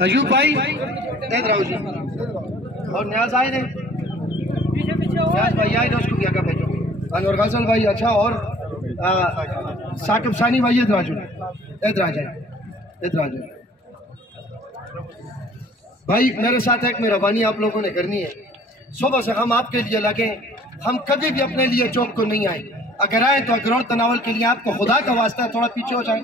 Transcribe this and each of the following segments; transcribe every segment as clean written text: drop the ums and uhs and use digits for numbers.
ایوب بھائی ادھر آؤ جی. اور نیاز آئے نے, نیاز بھائی آئے نے, اس کو کیا کہا بھیجو. انور غزل بھائی اچھا, اور ثاقب ثانی بھائی ادھر آ جائیں, ادھر آ جائیں, ادھر آ جائیں. بھائی میرے ساتھ ایک مہربانی آپ لوگوں نے کرنی ہے. صبح سے ہم آپ کے لیے لگے, ہم کبھی بھی اپنے لیے چوک کو نہیں آئے. اگر آئیں تو اگرور تناول کے لیے آپ کو خدا کا واسطہ ہے تھوڑا پیچھے ہو جائیں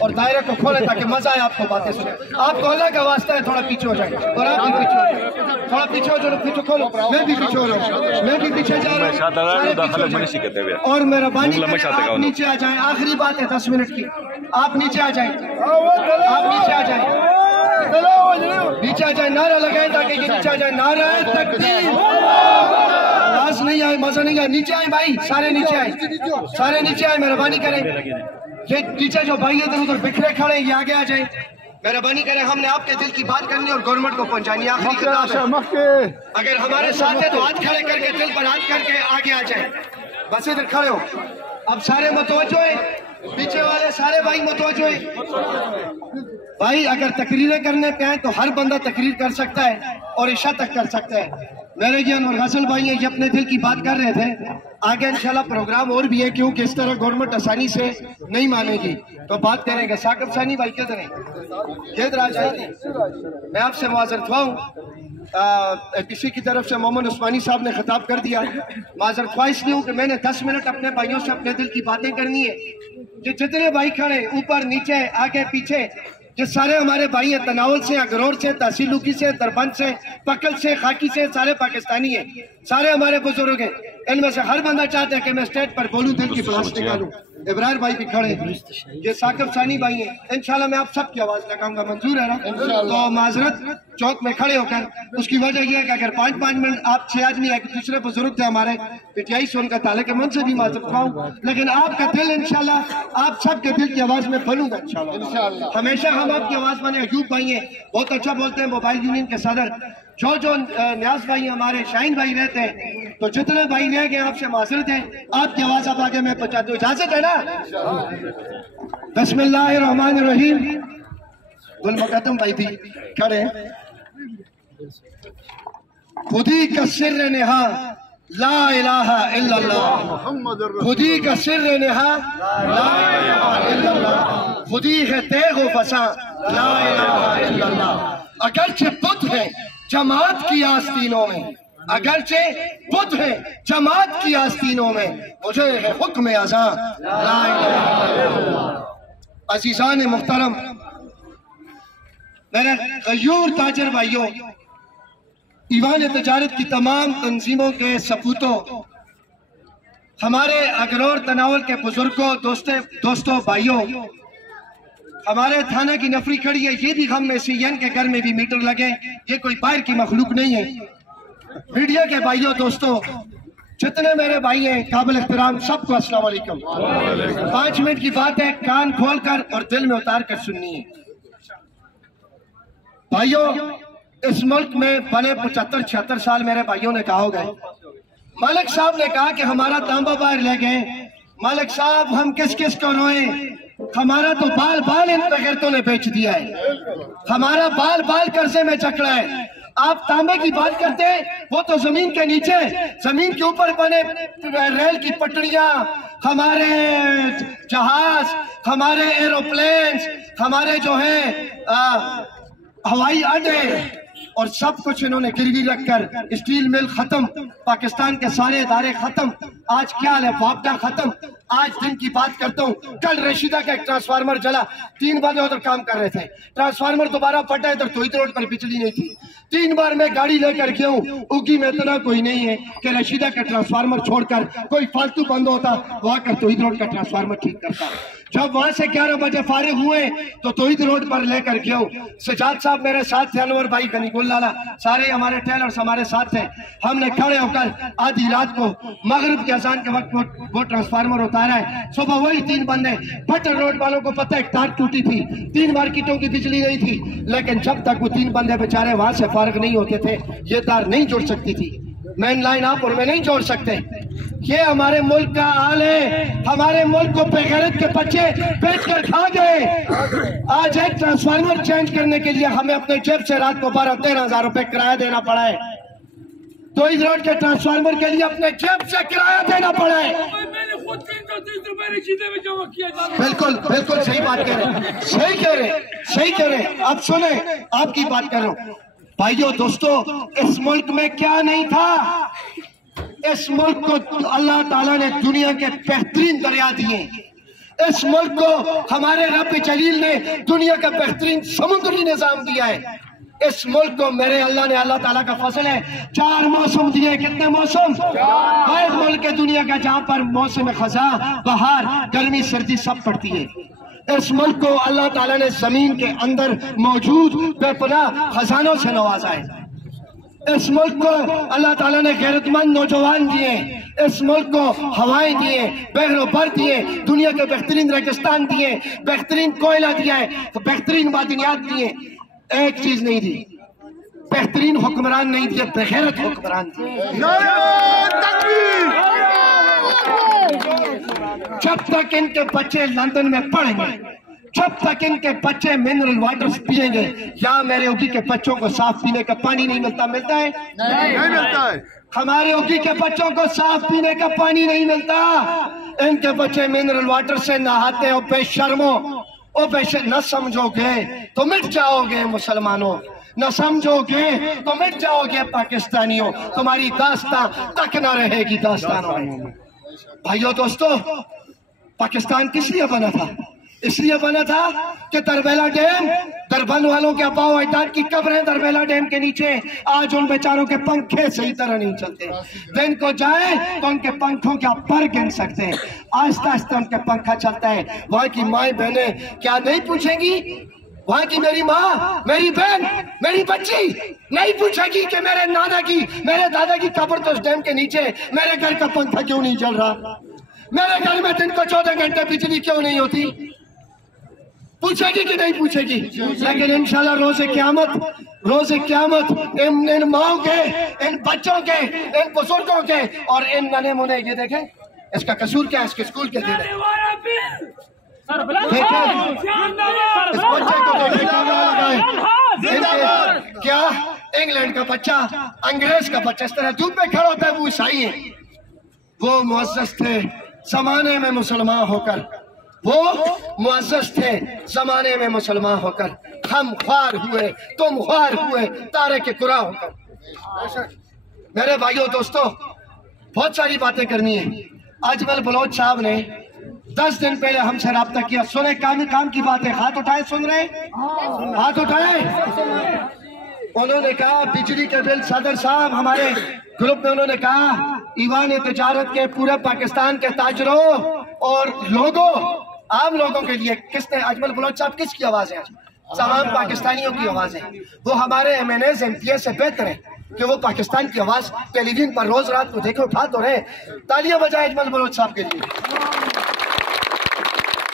اور دائرے کو کھولیں تاکہ مزہ آئے آپ کو باتیں سنیں. آپ کو اللہ کا واسطہ ہے تھوڑا پیچھے ہو جائیں, اور آپ بھی پیچھے ہو جائیں, تھوڑا پیچھے ہو جائیں, پیچھے کھولو. میں بھی پیچھے ہو رہا ہوں, میں بھی پیچھے جا رہا ہوں. اور مہربانی کریں آپ نیچے آ جائیں. آخری بات ہے 10 منٹ کی, آپ نیچے آ جائیں, آپ نیچے آ جائیں, نیچے آ جائیں. نعرہ لگائیں تاکہ یہ نیچے آ جائیں. نعرہ تکبیر. آواز نہیں آئے, مزہ نہیں آئے. نیچے آئیں بھائی, سارے نیچے آئیں, سارے نیچے آئیں. مہربانی کریں, یہ نیچے جو بھائی ادھر ادھر بکھرے کھڑے یہ آگے آ جائیں. مہربانی کریں, ہم نے آپ کے دل کی بات کرنی اور گورنمنٹ کو پہنچانی. آخری خطاب ہے, اگر ہمارے ساتھ ہے تو ہاتھ کھڑے کر کے دل پر ہاتھ کر کے آگے آ جائیں. بس ادھر کھڑے ہو. اب سارے متوجہ ہیں, پیچھے والے سارے بھائی متوجہ ہیں. بھائی اگر تقریریں کرنے پہ آئیں تو ہر بندہ تقریر کر سکتا ہے اور عشاء تک کر سکتا ہے. میرے یہ انور غزل بھائی ہیں, یہ اپنے دل کی بات کر رہے تھے. آگے انشاءاللہ پروگرام اور بھی ہے, کیونکہ اس طرح گورنمنٹ آسانی سے نہیں مانے گی تو بات کریں گے. ثاقب ثانی بھائی کدھر ہیں, کدھر آ جائیں گے. میں آپ سے معذرت خواہ ہوں, کسی کی طرف سے محمد عثمانی صاحب نے خطاب کر دیا. معذرت خواہ اس لیے ہوں کہ میں نے 10 منٹ اپنے بھائیوں سے اپنے دل کی باتیں کرنی ہے. کہ جتنے بھائی کھڑے اوپر نیچے آگے پیچھے, یہ سارے ہمارے بھائی ہیں. تناول سے, اگرور سے, تحصیل لوکی سے, دربند سے, پکل سے, خاکی سے, سارے پاکستانی ہیں, سارے ہمارے بزرگ ہیں. ان میں سے ہر بندہ چاہتا ہے کہ میں اسٹیج پر بولوں, دل کی بات نکالوں. ابرار بھائی بھی کھڑے ہیں, یہ ثاقب ثانی بھائی ہیں. انشاءاللہ میں آپ سب کی آواز لگاؤں گا, منظور ہے نا؟ تو معذرت چوک میں کھڑے ہو کر. اس کی وجہ یہ ہے کہ اگر 5 منٹ آپ 6 آدمی ہے, دوسرے بزرگ تھے ہمارے پٹیائی سے, ان کا تعلق ہے, من سے بھی معذرت خواہوں. لیکن آپ کا دل انشاءاللہ آپ سب کے دل کی آواز میں بولوں گا انشاءاللہ. ہمیشہ ہم آپ کی آواز بنے. ایوب بھائی ہیں, بہت اچھا بولتے ہیں, موبائل یونین کے صدر. جو نیاز بھائی ہمارے, شاہین بھائی رہتے ہیں. تو جتنے بھائی رہ گئے آپ سے معذرت ہے, آپ کی آواز اب آگے میں پہنچا دوں, اجازت ہے نا؟ بسم اللہ الرحمن الرحیم. گل مقدم بھائی بھی کھڑے ہیں. خودی کا سر نہا لا الہ الا اللہ, خودی کا سر نہا لا الہ الا اللہ, خودی ہے تیغ و فسا لا الہ الا اللہ. اگرچہ بدھ ہے جماعت کی آستینوں میں, اگرچہ بدھ ہے جماعت کی آستینوں میں, مجھے ہے حکم ازاں لا الہ الا اللہ. عزیزان محترم, میرے غیور تاجر بھائیوں, ایوان تجارت کی تمام تنظیموں کے سپوتوں, ہمارے اگرور تناول کے بزرگوں, دوستوں, بھائیوں, ہمارے تھانہ کی نفری کھڑی ہے. یہ بھی غم میں CN کے گھر میں بھی میٹر لگے, یہ کوئی باہر کی مخلوق نہیں ہے. میڈیا کے بھائیوں, دوستوں, جتنے میرے بھائی ہیں قابل احترام, سب کو السلام علیکم. 5 منٹ کی بات ہے, کان کھول کر اور دل میں اتار کر سننی ہے. بھائیوں, اس ملک میں بنے 75-76 سال میرے بھائیوں نے کہا ہوگا. ملک صاحب نے کہا کہ ہمارا تانبا باہر لے گئے. ملک صاحب ہم کس کس کو روئیں, ہمارا تو بال بال ان بغیرتوں نے بیچ دیا ہے, ہمارا بال بال قرضے میں چکڑا ہے. آپ تانبے کی بات کرتے ہیں, وہ تو زمین کے نیچے, زمین کے اوپر بنے ریل کی پٹڑیاں, ہمارے جہاز, ہمارے ایروپلینز, ہمارے جو ہیں ہوائی اڈے, اور سب کچھ انہوں نے گروی رکھ کر. اسٹیل مل ختم, پاکستان کے سارے ادارے ختم. آج کیا حال ہے, وابڈا ختم. آج دن کی بات کرتا ہوں, کل رشیدہ کا ایک ٹرانسفارمر جلا, 3 بندے ادھر کام کر رہے تھے, ٹرانسفارمر دوبارہ پھٹا, ادھر توحید روڈ پر بجلی نہیں تھی. 3 بار میں گاڑی لے کر گیا ہوں, اگی میں اتنا کوئی نہیں ہے کہ رشیدہ کا ٹرانسفارمر چھوڑ کر کوئی فالتو بند ہوتا وہاں کر توحید روڈ کا ٹرانسفارمر ٹھیک کرتا. جب وہاں سے 11 بجے فارغ ہوئے تو توحید روڈ پر لے کر گیا ہوں. سجاد صاحب میرے ساتھ تھے, انور بھائی, غنی گل لالا, سارے ہمارے ٹیلرز ہمارے ساتھ تھے. ہم نے کھڑے ہو کر آدھی رات کو مغرب کے اذان کے وقت وہ ٹرانسفارمر اتارا ہے. صبح وہی 3 بندے, بٹر روڈ والوں کو پتہ ہے ایک تار ٹوٹی تھی, 3 مارکیٹوں کی بجلی نہیں تھی, لیکن جب تک وہ 3 بندے بیچارے وہاں سے فارغ نہیں ہوتے تھے یہ تار نہیں جوڑ سکتی تھی. مین لائن آپ اور میں نہیں جوڑ سکتے. یہ ہمارے ملک کا حال ہے. ہمارے ملک کو بغیرت کے بچے بیچ کر کھا گئے. آج ایک ٹرانسفارمر چینج کرنے کے لیے ہمیں اپنے جیب سے رات کو 12-13 ہزار روپے کرایہ دینا پڑا ہے. تو اس روڈ کے ٹرانسفارمر کے لیے اپنے جیب سے کرایہ دینا پڑا ہے. بالکل بالکل صحیح بات کہہ رہے ہیں، صحیح کہہ رہے ہیں. آپ سنیں، آپ کی بات کر رہا ہوں. بھائیو دوستو، اس ملک میں کیا نہیں تھا؟ اس ملک کو اللہ تعالیٰ نے دنیا کے بہترین دریا دیے. اس ملک کو ہمارے رب جلیل نے دنیا کا بہترین سمندری نظام دیا ہے. اس ملک کو میرے اللہ تعالیٰ کا فضل ہے، 4 موسم دیے. کتنے موسم؟ ہر ملک ہے دنیا کا جہاں پر موسم خزاں، بہار، گرمی، سردی سب پڑتی ہے. اس ملک کو اللہ تعالیٰ نے زمین کے اندر موجود بے پناہ خزانوں سے نوازا ہے. اس ملک کو اللہ تعالیٰ نے غیرت مند نوجوان دیے. اس ملک کو ہوائیں دیے، بحر و بر دیے، دنیا کے بہترین ریگستان دیے، بہترین کوئلہ دیا ہے، بہترین معدنیات دیے. ایک چیز نہیں دی، بہترین حکمران نہیں دیے، بغیرت حکمران دیے. جب تک ان کے بچے لندن میں پڑھیں گے، جب تک ان کے بچے منرل واٹر پیئیں گے، یا میرے اوگی کے بچوں کو صاف پینے کا پانی نہیں ملتا. ملتا ہے؟ نہیں ملتا ہے. ہمارے اوگی کے بچوں کو صاف پینے کا پانی نہیں ملتا. ان کے بچے منرل واٹر سے نہاتے ہو. بے شرمو، او بے شرم، نہ سمجھو گے تو مٹ جاؤ گے مسلمانوں، نہ سمجھو گے تو مٹ جاؤ گے پاکستانیوں. تمہاری داستان تک نہ رہے گی داستانوں میں. بھائیو دوستو، پاکستان کس لیے بنا تھا؟ اس لیے بنا تھا کہ دربیلا ڈیم، دربند والوں کے آباء و اجداد کی قبریں دربیلا ڈیم کے نیچے. آج ان بیچاروں کے پنکھے صحیح طرح نہیں چلتے. دن کو جائیں تو ان کے پنکھوں کے آپ پر گن سکتے ہیں. آہستہ آہستہ ان کے پنکھا چلتا ہے. وہاں کی مائیں بہنیں کیا نہیں پوچھیں گی؟ وہاں کی میری ماں، میری بہن، میری بچی نہیں پوچھے گی کہ میرے نانا کی، میرے دادا کی قبر تو اس ڈیم کے نیچے، میرے گھر کا پنکھا کیوں نہیں چل رہا؟ میرے گھر میں دن کو 14 گھنٹے بجلی کیوں نہیں ہوتی؟ پوچھے گی کہ نہیں پوچھے گی؟ لیکن انشاءاللہ روز قیامت ان ماؤں کے، ان بچوں کے، ان بزرگوں کے اور ان ننے منے، یہ دیکھیں اس کا قصور کیا ہے، اس کے سکول کے دے رہے اس بچے کو دیکھیں کیا انگلینڈ کا بچہ، انگریز کا بچہ اس طرح دھوپ میں کھڑا ہوتا ہے. وہ عیسائی ہیں. وہ معزز تھے زمانے میں مسلمان ہو کر، وہ معزز تھے زمانے میں مسلمان ہو کر. ہم خوار ہوئے، تم خوار ہوئے تارے کے قرآن ہو کر. میرے بھائیوں دوستو، بہت ساری باتیں کرنی ہیں. اجمل بلوچ صاحب نے 10 دن پہلے ہم سے رابطہ کیا. سنیں کام کی بات ہے. ہاتھ اٹھائے، سن رہے ہیں؟ ہاتھ اٹھائے. انہوں نے کہا بجلی کے بل، صدر صاحب ہمارے گروپ میں انہوں نے کہا ایوان تجارت کے پورے پاکستان کے تاجروں اور لوگوں، عام لوگوں کے لیے کس نے، اجمل بلوچ صاحب کس کی آواز ہے؟ تمام پاکستانیوں کی آواز ہے. وہ ہمارے MNA سے بہتر ہیں کہ وہ پاکستان کی آواز ٹیلی ویژن پر روز رات کو دیکھو، اٹھا تو رہے. تالیاں بجائے اجمل بلوچ صاحب کے لیے،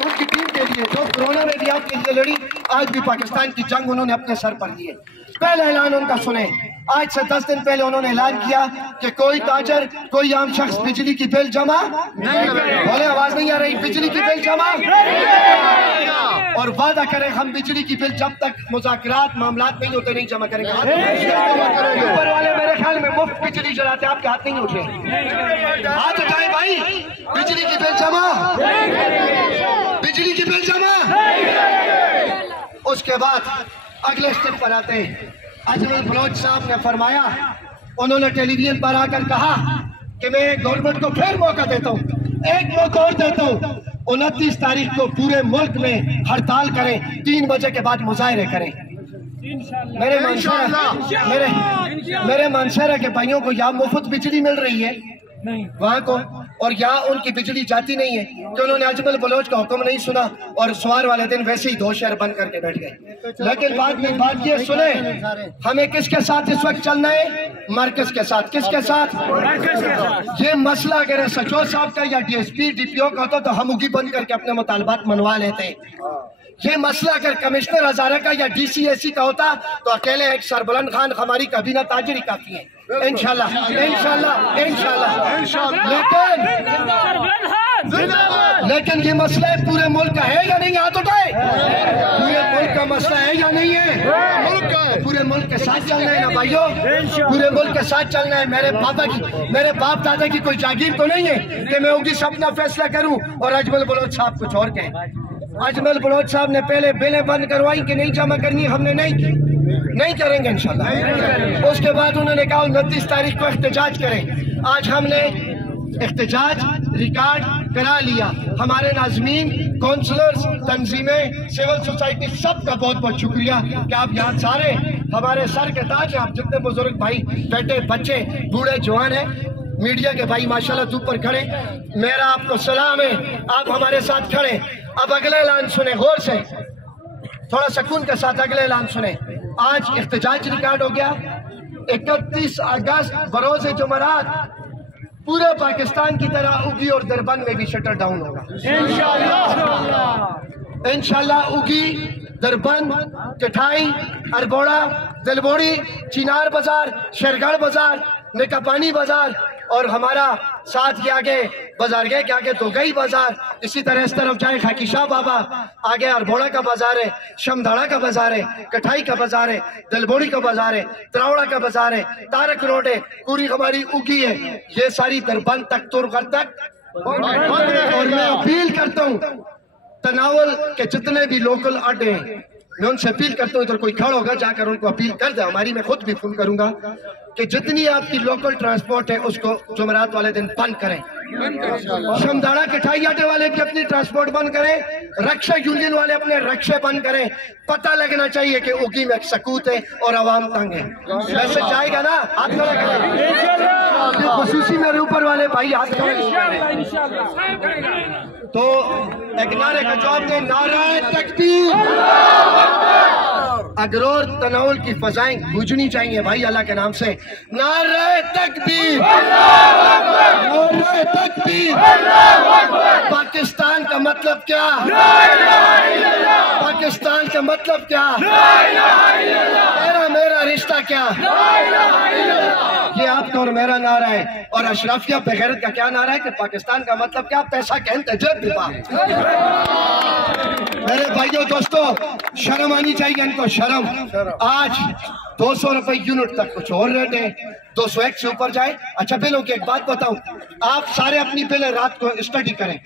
ان کی ٹیم کے لیے جو کورونا میں بھی آپ کے لیے لڑی. آج بھی پاکستان کی جنگ انہوں نے اپنے سر پر لیے. پہلا اعلان ان کا سنیں. آج سے 10 دن پہلے انہوں نے اعلان کیا کہ کوئی تاجر، کوئی عام شخص بجلی کی بل جمع نہیں کرے. بولے، آواز نہیں آ رہی. بجلی کی بل جمع اور وعدہ کریں ہم بجلی کی بل جب تک مذاکرات معاملات نہیں ہوتے نہیں جمع کریں گے. اوپر والے میرے خیال میں مفت بجلی چلاتے، آپ کے ہاتھ نہیں اٹھے. ہاتھ اٹھائیں بھائی. بجلی کی بل جمع، بجلی کی بل جمع. اس کے بعد اگلے سٹیپ پر آتے ہیں. اجمل بلوچ صاحب نے فرمایا، انہوں نے ٹیلی ویژن پر آ کر کہا کہ میں گورنمنٹ کو پھر موقع دیتا ہوں، ایک موقع اور دیتا ہوں. 29 تاریخ کو پورے ملک میں ہڑتال کریں، 3 بجے کے بعد مظاہرے کریں. میرے منصورہ کے بھائیوں کو یا مفت بجلی مل رہی ہے وہاں کو، اور یہاں ان کی بجلی جاتی نہیں ہے کہ انہوں نے اجمل بلوچ کا حکم نہیں سنا اور سوار والے دن ویسے ہی 2 شہر بند کر کے بیٹھ گئے. لیکن بات یہ سنیں، ہمیں کس کے ساتھ اس وقت چلنا ہے؟ مرکز کے ساتھ. کس کے ساتھ؟ یہ مسئلہ اگر سچو صاحب کا یا DSP DPO کا ہوتا تو ہم اگی بند کر کے اپنے مطالبات منوا لیتے. یہ مسئلہ اگر کمشنر ہزارہ کا یا ڈی سی اے سی کا ہوتا تو اکیلے ایک سربلند خان ہماری کابینہ تاجر ہی کافی ہے انشاءاللہ لیکن یہ مسئلہ پورے ملک کا ہے یا نہیں؟ ہاتھ اٹھائے. پورے ملک کا مسئلہ ہے یا نہیں ہے؟ پورے ملک کے ساتھ چلنا ہے نا بھائیو, پورے ملک کے ساتھ چلنا ہے. میرے باپ دادا کی کوئی جاگیر تو نہیں ہے کہ میں اگی سے اپنا فیصلہ کروں اور اجمل بلوچ صاحب کچھ اور کہیں. اجمل بلوچ صاحب نے پہلے بلیں بند کروائی کہ نہیں جمع کرنی, ہم نے نہیں کی, نہیں کریں گے انشاءاللہ. اس کے بعد انہوں نے کہا 29 تاریخ کو احتجاج کریں. آج ہم نے احتجاج ریکارڈ کرا لیا. ہمارے ناظمین, کونسلرز, تنظیمیں, سول سوسائٹی, سب کا بہت بہت شکریہ کہ آپ یہاں سارے ہمارے سر کے تاج ہیں. آپ جتنے بزرگ بھائی بیٹے, بچے, بوڑھے, جوان ہیں, میڈیا کے بھائی ماشاءاللہ تو پر کھڑے, میرا آپ کو سلام ہے, آپ ہمارے ساتھ کھڑے. اب اگلے اعلان سنیں غور سے, تھوڑا سکون کے ساتھ اگلے اعلان سنیں. آج احتجاج ریکارڈ ہو گیا. 31 اگست بروز جمعرات پورے پاکستان کی طرح اگی اور دربند میں بھی شٹر ڈاؤن ہوگا انشاءاللہ. اگی, دربند, کٹھائی, اربوڑا, دلبوڑی, چینار بازار, شیرگڑھ بازار, نکاپانی بازار اور ہمارا ساتھ کے آگے بازار گئے کہ آگے تو گئی بازار, اسی طرح اس طرف جائے خاکی شاہ بابا, آگے اربوڑا کا بازار ہے, شمدھاڑا کا بازار ہے, کٹھائی کا بازار ہے, دلبوڑی کا بازار ہے, تراوڑا کا بازار ہے, تارک روڈ ہے, پوری ہماری اگی ہے. یہ ساری دربند تک ترغل تک. اور میں اپیل کرتا ہوں تناول کے جتنے بھی لوکل اڈے ہیں, میں ان سے اپیل کرتا ہوں, ادھر کوئی کھڑا ہوگا جا کر ان کو اپیل کر دیں. ہماری میں خود بھی فون کروں گا کہ جتنی آپ کی لوکل ٹرانسپورٹ ہے اس کو جمعرات والے دن بند کریں. شمدھاڑا کٹھائی اڈے والے بھی اپنی ٹرانسپورٹ بند کریں, رکشہ یونین والے اپنے رکشے بند کریں. پتہ لگنا چاہیے کہ اگی میں ایک سکوت ہے اور عوام تنگ ہے. ویسے جائے گا نا, ہاتھ کھڑا کریں, خصوصی میرے اوپر والے بھائی ہاتھ کھڑے. تو ایک نعرے کا جواب دیں, نعرہ تکبیر. اگرور تناول کی فضائیں گونجنی چاہیے بھائی اللہ کے نام سے. نعرہ تکبیر, نعرہ تکبیر. پاکستان کا مطلب کیا؟ پاکستان کا مطلب کیا؟ تیرا میرا رشتہ کیا؟ یہ آپ کا اور میرا نعرہ ہے. اور اشرافیہ بغیرت کا کیا نعرہ ہے کہ پاکستان کا مطلب کیا؟ پیسہ کہتے جب بھی بات. میرے بھائیوں دوستو, شرم آنی چاہیے ان کو, شرم. آج 200 روپے یونٹ تک کچھ اور ریٹ ہے, 201 سے اوپر جائے. اچھا بلوں کی ایک بات بتاؤں, آپ سارے اپنی بلیں رات کو اسٹڈی کریں.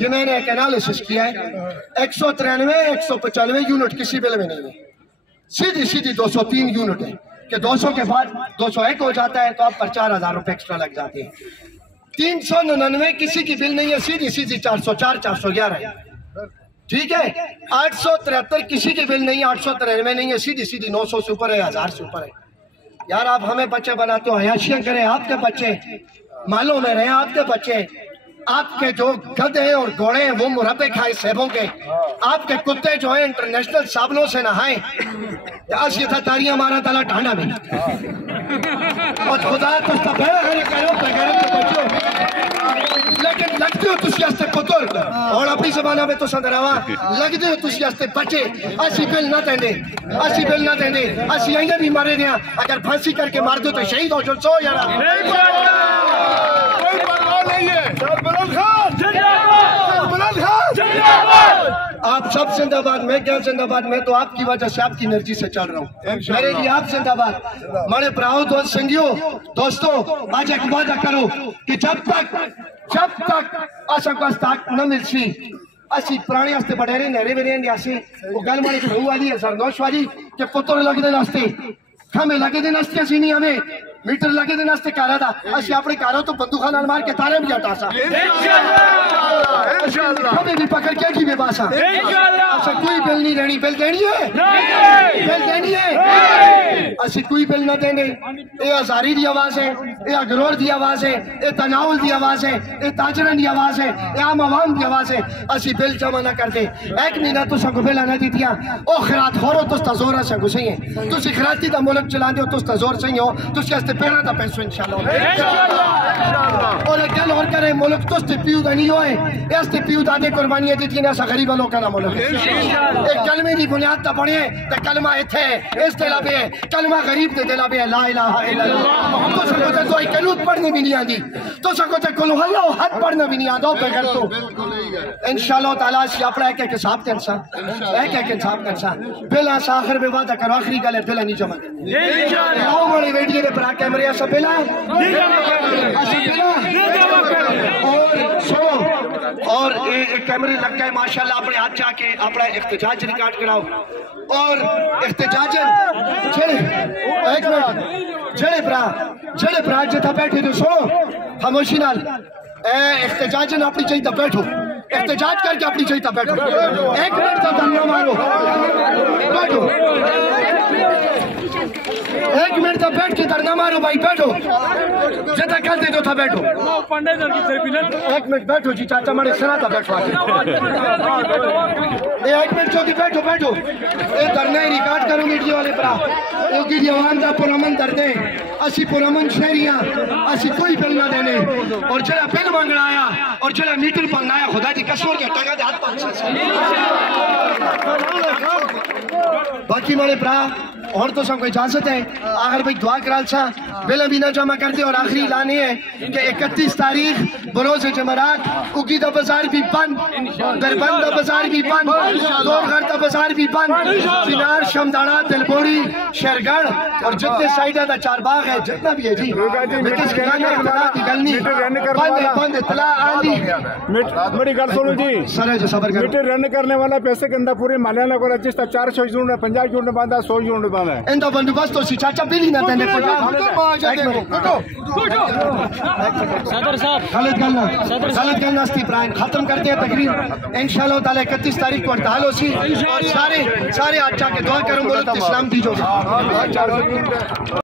یہ میں نے ایک انالیسس کیا ہے, 193 195 یونٹ کسی بل میں نہیں ہے, سیدھی 203 یونٹ ہے کہ 200 کے بعد 201 ہو جاتا ہے تو آپ پر 4000 روپے ایکسٹرا لگ جاتے ہیں. 399 کسی کی بل نہیں ہے, سیدھی 404 411 ہے. ٹھیک ہے, 873 کسی کی بل نہیں ہے, 893 نہیں ہے, سیدھی 900 سے اوپر ہے, 1000 سے اوپر ہے. یار آپ ہمیں بچے بناتے ہو, عیاشیاں کریں آپ کے بچے, مالوں میں رہیں آپ کے بچے. آپ کے جو گدھے ہیں اور گھوڑے ہیں وہ مربے کھائے سیبوں کے, آپ کے کتے جو ہیں انٹرنیشنل صابنوں سے نہائیں. آج یہ تھا تاریاں مارا تالا ٹھانڈا میں, اور خدا تو سبھیرا گھر کرو بغیرت کے بچوں, لیکن لگتے ہو تسی ہستے پتر اور اپنی زبانہ میں تو سندروا لگتے ہو تسی ہستے بچے. اسی بل نہ دیں دے, اسی بل نہ دیں دے, اسی آئیں بھی مارے دیا. اگر پھانسی کر کے مار دو تو شہید ہو جلسو یارا. آپ سب زندہ باد, میں کیا زندہ باد, میں تو آپ کی وجہ سے آپ کی انرجی سے چل رہا ہوں. میرے لیے آپ زندہ باد. میرے پراؤ دوست سنگیو دوستو, آج ایک وعدہ کرو کہ جب تک آسا کو استاق نہ مل سی, اسی پرانے ہستے بڑھے نہرے میں رہن جاسی وہ گل مانے کھڑو والی ہے زرنوش والی کہ پتر لگ دے ناستے ہمیں لگے دے ناستے اسی نہیں, ہمیں میٹر لگے دے ناستے کارا دا, اسی اپنے کاروں تو بندوخہ نال مار کے تارے بھی ہٹا سا, ہمیں بھی پکڑ کے کی بے باسا. اچھا کوئی بل نہیں رہنی, بل دینی ہے, بل دینی ہے, اسی کوئی بل نہ دینے. اے ہزاری دی آواز ہے, یہ اگرور دی آواز ہے، یہ تناول دی آواز ہے، یہ تاجرن دی آواز ہے، یہ عام عوام دی آواز ہے. اسی بل جمع نہ کر دے. ایک مہینہ تو سا کو بل آنا دی دیا. او خرات خورو تو ستا زورا سا کو سہی ہے. تو سی خراتی دا ملک چلا دیو تو ستا زور سہی ہو. تو سی استے پیرا دا پیسو انشاءاللہ. اور ایک گل اور کرے ملک تو ستے پیو دا نہیں ہوئے. اس تے پیو دا دے قربانیاں دی تھی نا سا غریبہ لوکا نا ملک. ایک کلمے دی بنیاد تا پڑھے تا کلمہ اتھے اس تے لابے کلمہ غریب دے دلابے لا الہ الا اللہ. تو سکو تے کوئی کنوت پڑھنے بھی نہیں آدھی. تو سکو تے کلو اللہ و حد پڑھنا بھی نہیں آدھو بغیر تو انشاءاللہ تعالیٰ سی اپنا ایک ایک حساب کرنسا ایک ایک حساب کرنسا. بلا سا آخر میں وعدہ کرو آخری گلے بلا نہیں جمع کریں. آؤ بڑی ویڈیو دے پرا کیمرے ایسا بلا اور سنو اور کیمرے لگ گئے ماشاءاللہ اپنے ہاتھ جا کے اپنا احتجاج ریکارڈ کراؤ. اور احتجاجن ایک منٹ جڑے برا جتا بیٹھے تو سنو خاموشی نال. احتجاجن اپنی چاہیے تا بیٹھو. احتجاج کر کے اپنی چاہیے تا بیٹھو. ایک منٹ تا دنیا مارو بیٹھو. ایک منٹ تا بیٹھ کے دھرنا مارو بھائی بیٹھو. جتا کہتے تو تھا بیٹھو. ایک منٹ بیٹھو جی چاچا مارے سنا تا بیٹھو. ایک منٹ چوکی بیٹھو. یہ دھرنا ہی ریکارڈ کرو میڈیا والے پرا. کیونکہ یہ عوام دا پرامن دردے اسی پرامن شہریاں اسی کوئی بل نہ دینے. اور جڑا بل مانگنا آیا اور جڑا میٹر پنگنا آیا خدا جی کسور کے ٹنگا دے ہاتھ پانچ. باقی مارے پرا اور تو سب کو اجازت ہے. آخر بھائی دعا کرال سا بل ابھی نہ جمع کر دے. اور آخری اعلان ہے کہ 31 تاریخ بروز جمعرات اگی دا بازار بھی بند، دربند دا بازار بھی بند، دورگھر دا بازار بھی بند، سینار شمدانا تلبوری شہرگڑھ اور جتنے سائیڈہ دا چار باغ ہے جتنا بھی ہے جی کس کھانے اطلاع کی گل نہیں بند اطلاع آندھی. میری گل سنو جی سر جو صبر کرو. میٹر رن کرنے والا پیسے کے اندر پورے مالیاں کو رجسٹر 400 یونٹ 50 یونٹ باندھا 100 یونٹ باندھا ہے. ان دا بندوبست تو سی چاچا بل ہی نہ دینے غلط گلنا استی پرائن ختم کرتے ہیں تقریر. انشاءاللہ تعالی 31 تاریخ کو ہڑتال ہو سی اور سارے آج جا کے دعا کروں ملک اسلام دی جو